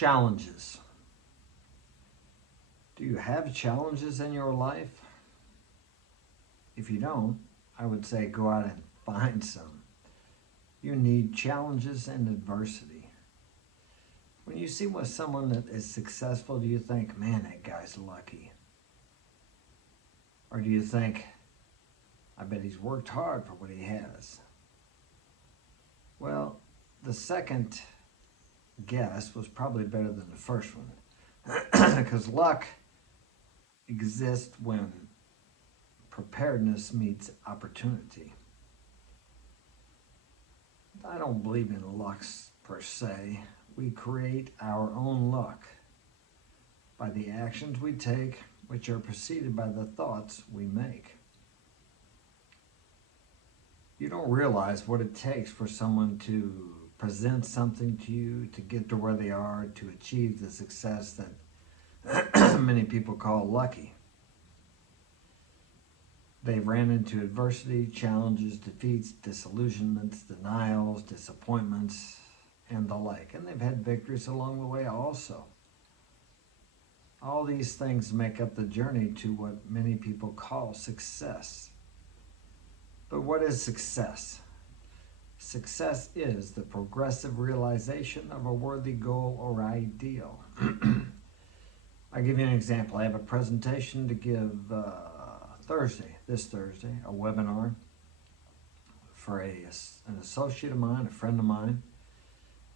Challenges. Do you have challenges in your life? If you don't, I would say go out and find some. You need challenges and adversity. When you see with someone that is successful, do you think, man, that guy's lucky? Or do you think, I bet he's worked hard for what he has? Well, the second guess was probably better than the first one. Because luck exists when preparedness meets opportunity. I don't believe in luck per se. We create our own luck by the actions we take, which are preceded by the thoughts we make. You don't realize what it takes for someone to present something to you, to get to where they are, to achieve the success that many people call lucky. They've ran into adversity, challenges, defeats, disillusionments, denials, disappointments, and the like. And they've had victories along the way also. All these things make up the journey to what many people call success. But what is success? Success is the progressive realization of a worthy goal or ideal. I'll give you an example. I have a presentation to give this Thursday, a webinar for an associate of mine, a friend of mine.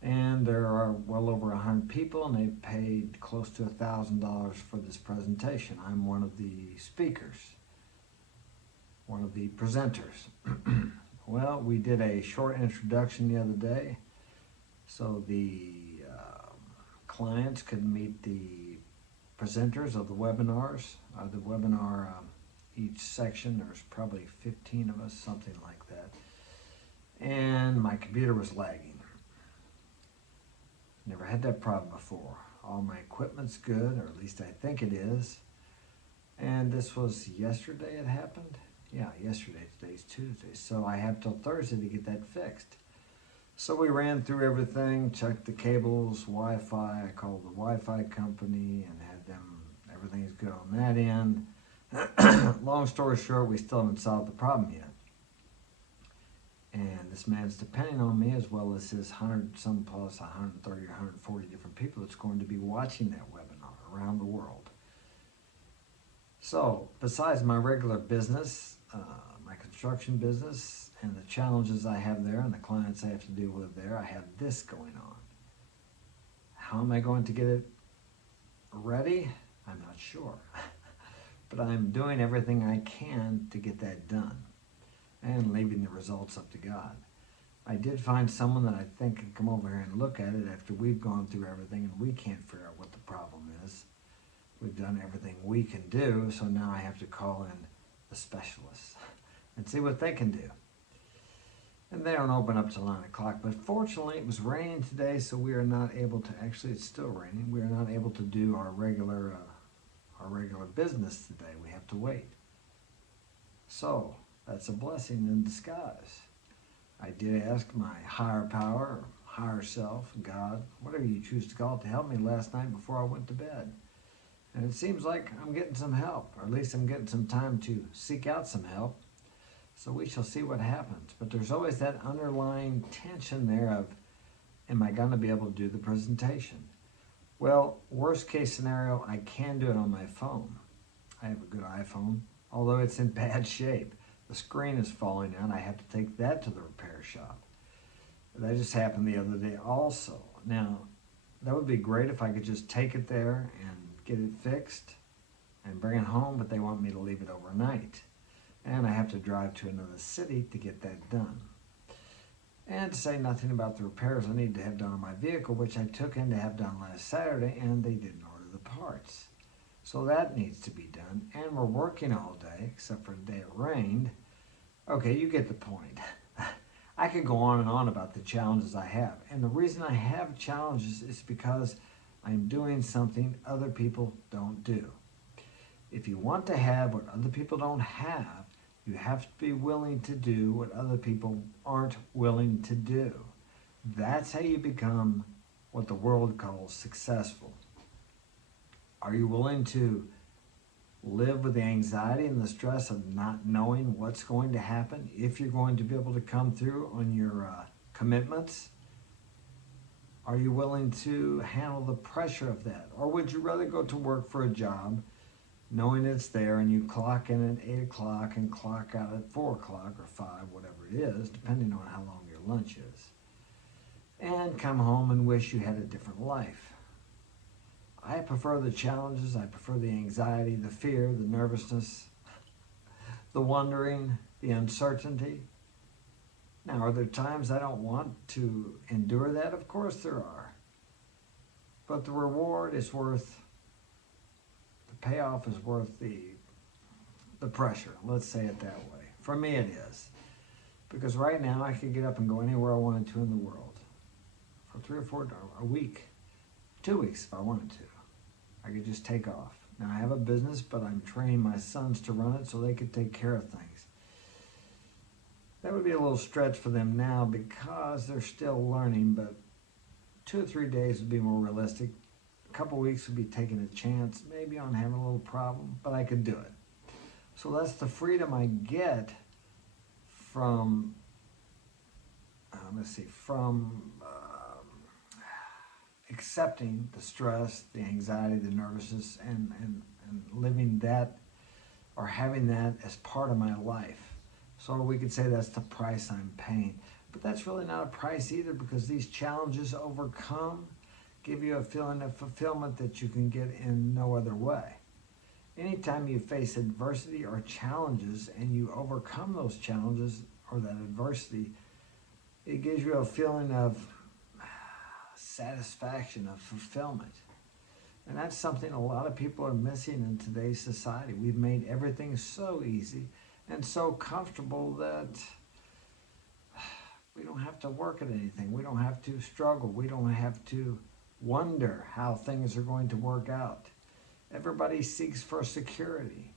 And there are well over 100 people, and they've paid close to $1,000 for this presentation. I'm one of the speakers, one of the presenters. Well, we did a short introduction the other day, so the clients could meet the presenters of the webinars. Each section, there's probably 15 of us, something like that. And my computer was lagging. Never had that problem before. All my equipment's good, or at least I think it is. And this was yesterday it happened? Yeah, yesterday. Today's Tuesday. So I have till Thursday to get that fixed. So we ran through everything, checked the cables, Wi-Fi. I called the Wi-Fi company and had them, everything's good on that end. Long story short, we still haven't solved the problem yet. And this man's depending on me, as well as his 130 or 140 different people that's going to be watching that webinar around the world. So, besides my regular business, my construction business, and the challenges I have there and the clients I have to deal with there, I have this going on. How am I going to get it ready? I'm not sure. But I'm doing everything I can to get that done, and leaving the results up to God. I did find someone that I think can come over here and look at it after we've gone through everything and we can't figure out what the problem is. We've done everything we can do, so now I have to call in the specialists and see what they can do. And they don't open up till 9 o'clock, but fortunately it was raining today, so we are not able to, actually it's still raining, we are not able to do our regular business today. We have to wait. So, that's a blessing in disguise. I did ask my higher power, or higher self, God, whatever you choose to call it, to help me last night before I went to bed. And it seems like I'm getting some help, or at least I'm getting some time to seek out some help. So we shall see what happens. But there's always that underlying tension there of, am I going to be able to do the presentation? Well, worst case scenario, I can do it on my phone. I have a good iPhone, although it's in bad shape. The screen is falling out. I have to take that to the repair shop. That just happened the other day also. Now, that would be great if I could just take it there and get it fixed and bring it home, but they want me to leave it overnight. And I have to drive to another city to get that done. And to say nothing about the repairs I need to have done on my vehicle, which I took in to have done last Saturday, and they didn't order the parts. So that needs to be done, and we're working all day, except for the day it rained. Okay, you get the point. I could go on and on about the challenges I have. And the reason I have challenges is because I'm doing something other people don't do. If you want to have what other people don't have, you have to be willing to do what other people aren't willing to do. That's how you become what the world calls successful? Are you willing to live with the anxiety and the stress of not knowing what's going to happen, if you're going to be able to come through on your commitments? Are you willing to handle the pressure of that? Or would you rather go to work for a job knowing it's there and you clock in at 8 o'clock and clock out at 4 o'clock or 5, whatever it is, depending on how long your lunch is, and come home and wish you had a different life? I prefer the challenges, I prefer the anxiety, the fear, the nervousness, the wondering, the uncertainty. Now, are there times I don't want to endure that? Of course there are. But the reward is worth, the payoff is worth the pressure. Let's say it that way. For me it is. Because right now I could get up and go anywhere I wanted to in the world. For 3 or 4 days, a week, 2 weeks if I wanted to. I could just take off. Now I have a business, but I'm training my sons to run it so they could take care of things. That would be a little stretch for them now because they're still learning, but 2 or 3 days would be more realistic. A couple weeks would be taking a chance, maybe on having a little problem, but I could do it. So that's the freedom I get from, accepting the stress, the anxiety, the nervousness, and living that or having that as part of my life. So we could say that's the price I'm paying. But that's really not a price either, because these challenges overcome give you a feeling of fulfillment that you can get in no other way. Anytime you face adversity or challenges and you overcome those challenges or that adversity, it gives you a feeling of satisfaction, of fulfillment. And that's something a lot of people are missing in today's society. We've made everything so easy and so comfortable that we don't have to work at anything. We don't have to struggle. We don't have to wonder how things are going to work out. Everybody seeks for security.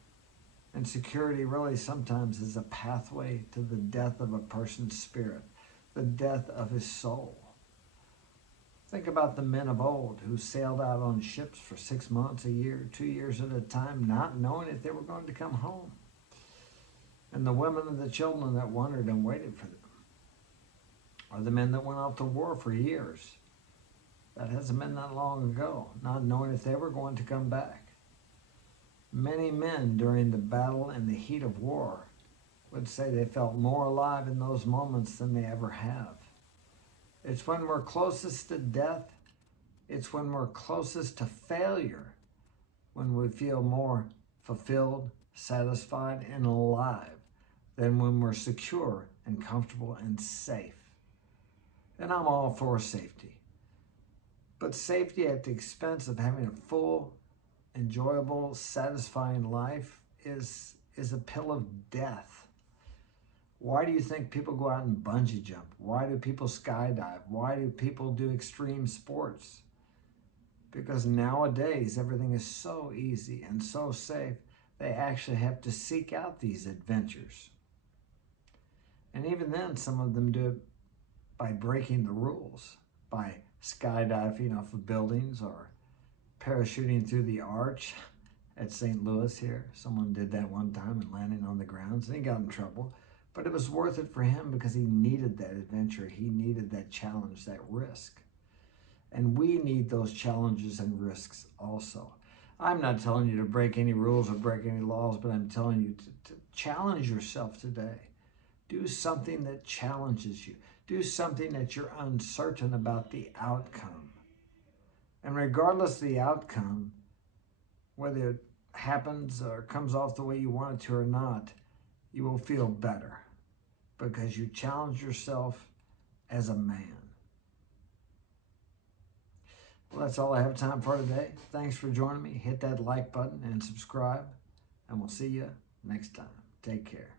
And security really sometimes is a pathway to the death of a person's spirit, the death of his soul. Think about the men of old who sailed out on ships for 6 months, a year, 2 years at a time, not knowing if they were going to come home. And the women and the children that wondered and waited for them. Or the men that went off to war for years. That hasn't been that long ago, not knowing if they were going to come back. Many men during the battle and the heat of war would say they felt more alive in those moments than they ever have. It's when we're closest to death, it's when we're closest to failure, when we feel more fulfilled, satisfied, and alive than when we're secure and comfortable and safe. And I'm all for safety. But safety at the expense of having a full, enjoyable, satisfying life is a pill of death. Why do you think people go out and bungee jump? Why do people skydive? Why do people do extreme sports? Because nowadays everything is so easy and so safe, they actually have to seek out these adventures. And even then, some of them do it by breaking the rules, by skydiving off of buildings or parachuting through the arch at St. Louis here. Someone did that one time and landed on the grounds, and he got in trouble. But it was worth it for him because he needed that adventure. He needed that challenge, that risk. And we need those challenges and risks also. I'm not telling you to break any rules or break any laws, but I'm telling you to challenge yourself today. Do something that challenges you. Do something that you're uncertain about the outcome. And regardless of the outcome, whether it happens or comes off the way you want it to or not, you will feel better because you challenge yourself as a man. Well, that's all I have time for today. Thanks for joining me. Hit that like button and subscribe, and we'll see you next time. Take care.